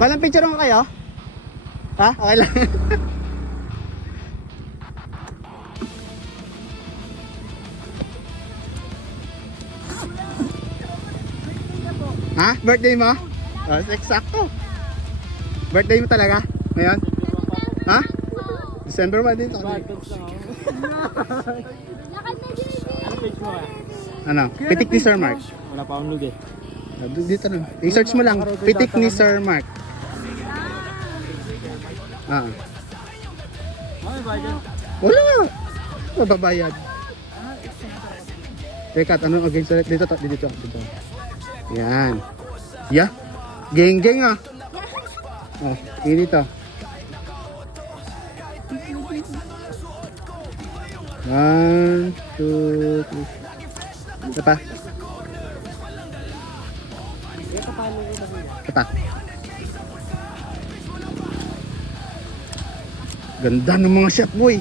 Walang picture mo kayo? Ha? Okay lang. Ha? Birthday mo? Oh, eksakto. Birthday mo talaga? Ngayon? Ha? December 1 din. Ano? Pitik ni Sir Mark. Wala pa akong lug eh. Dito na. I-search mo lang. Pitik ni Sir Mark. Ah. Wala. Mababayad. Teka, ano against ulit? Dito. Yan. Yeah. Geng ah. Oh, dito. 1, 2, 3. Ito pa. Ganda ng mga shot, boy.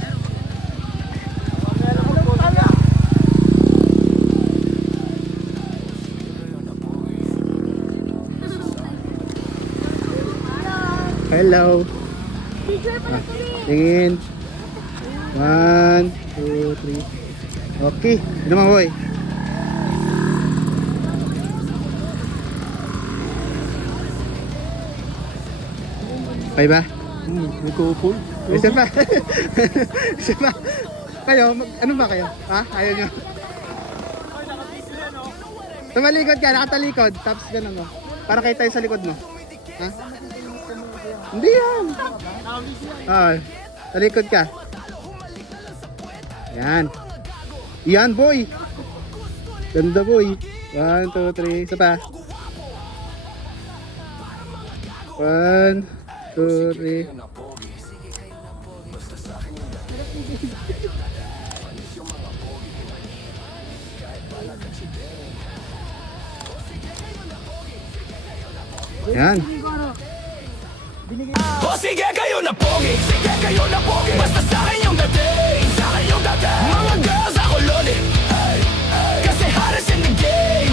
Hello. Tingin. 1, 2, 3. Okay. Ano mga boy? Okay ba? May kupol. Isa pa. Isa pa. Kayo, ano ba kayo? Ha? Ayaw nyo? Tumalikod ka, nakatalikod. Tapos ganun mo. Para kayo tayo sa likod mo. Ha? Hindi yan. Oo. Talikod ka. Yan. Yan, boy. Ganda, boy. 1, 2, 3. Isa pa. 1, 2, 3. Yan. O sige kayo na pogi, basta sa'kin yung dating, mga girls ako loli, kasi hottest in the game,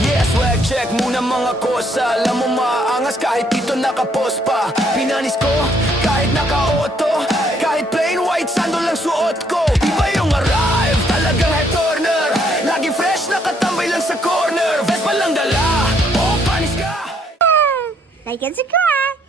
yeah, swag check muna mga kosa, alam mo maaangas kahit dito nakapost pa, pinanis ko kahit naka-auto, kahit plain white sandal lang suot ko, iba yung arrive, talagang head turner, lagi fresh nakatambay lang sa corner, vest pa lang dala, oh panis ka. Like and subscribe!